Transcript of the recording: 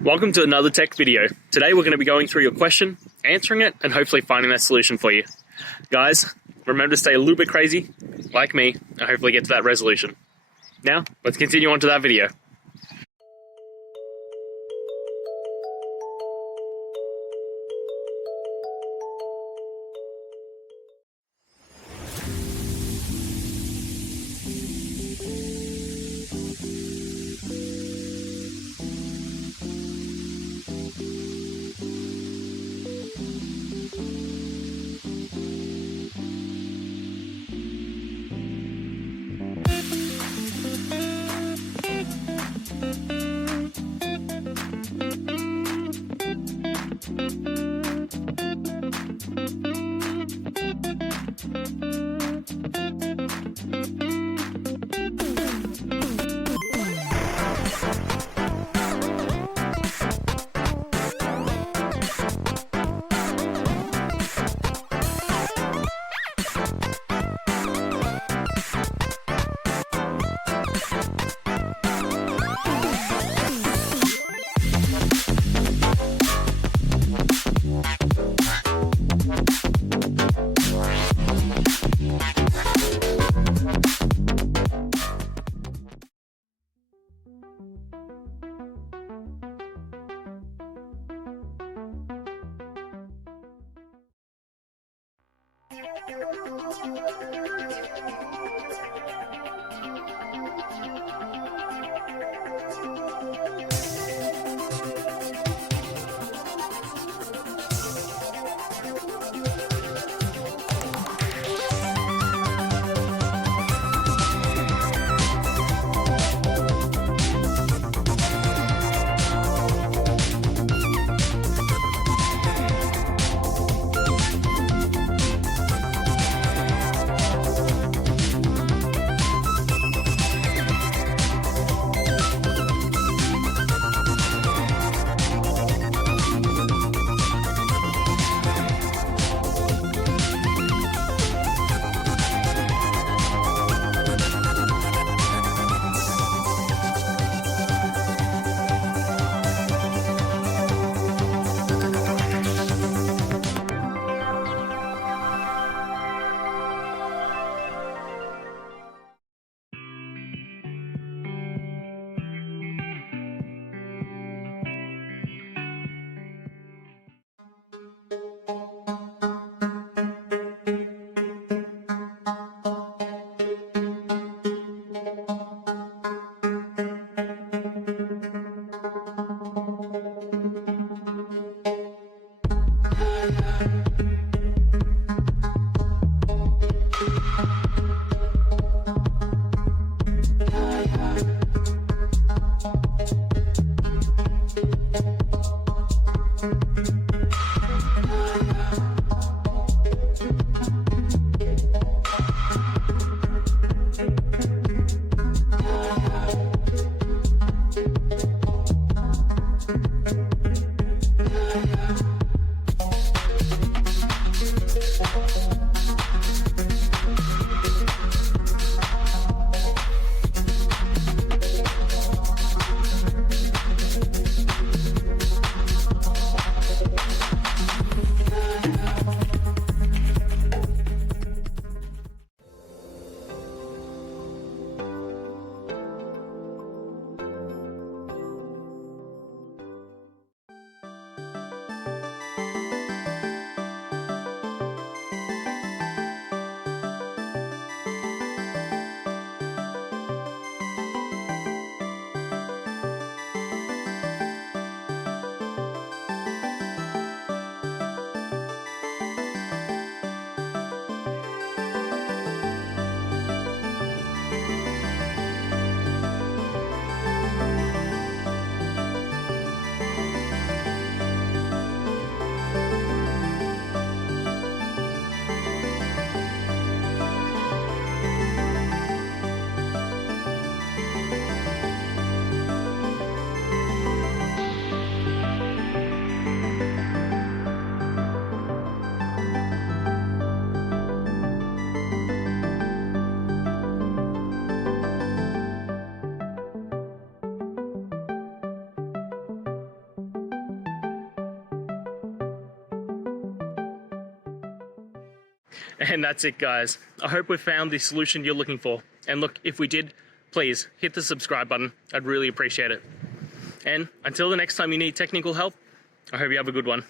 Welcome to another tech video. Today we're going to be going through your question, answering it, and hopefully finding that solution for you. Guys, remember to stay a little bit crazy, like me, and hopefully get to that resolution. Now, let's continue on to that video. And that's it, guys. I hope we've found the solution you're looking for. And look, if we did, please hit the subscribe button. I'd really appreciate it. And until the next time you need technical help, I hope you have a good one.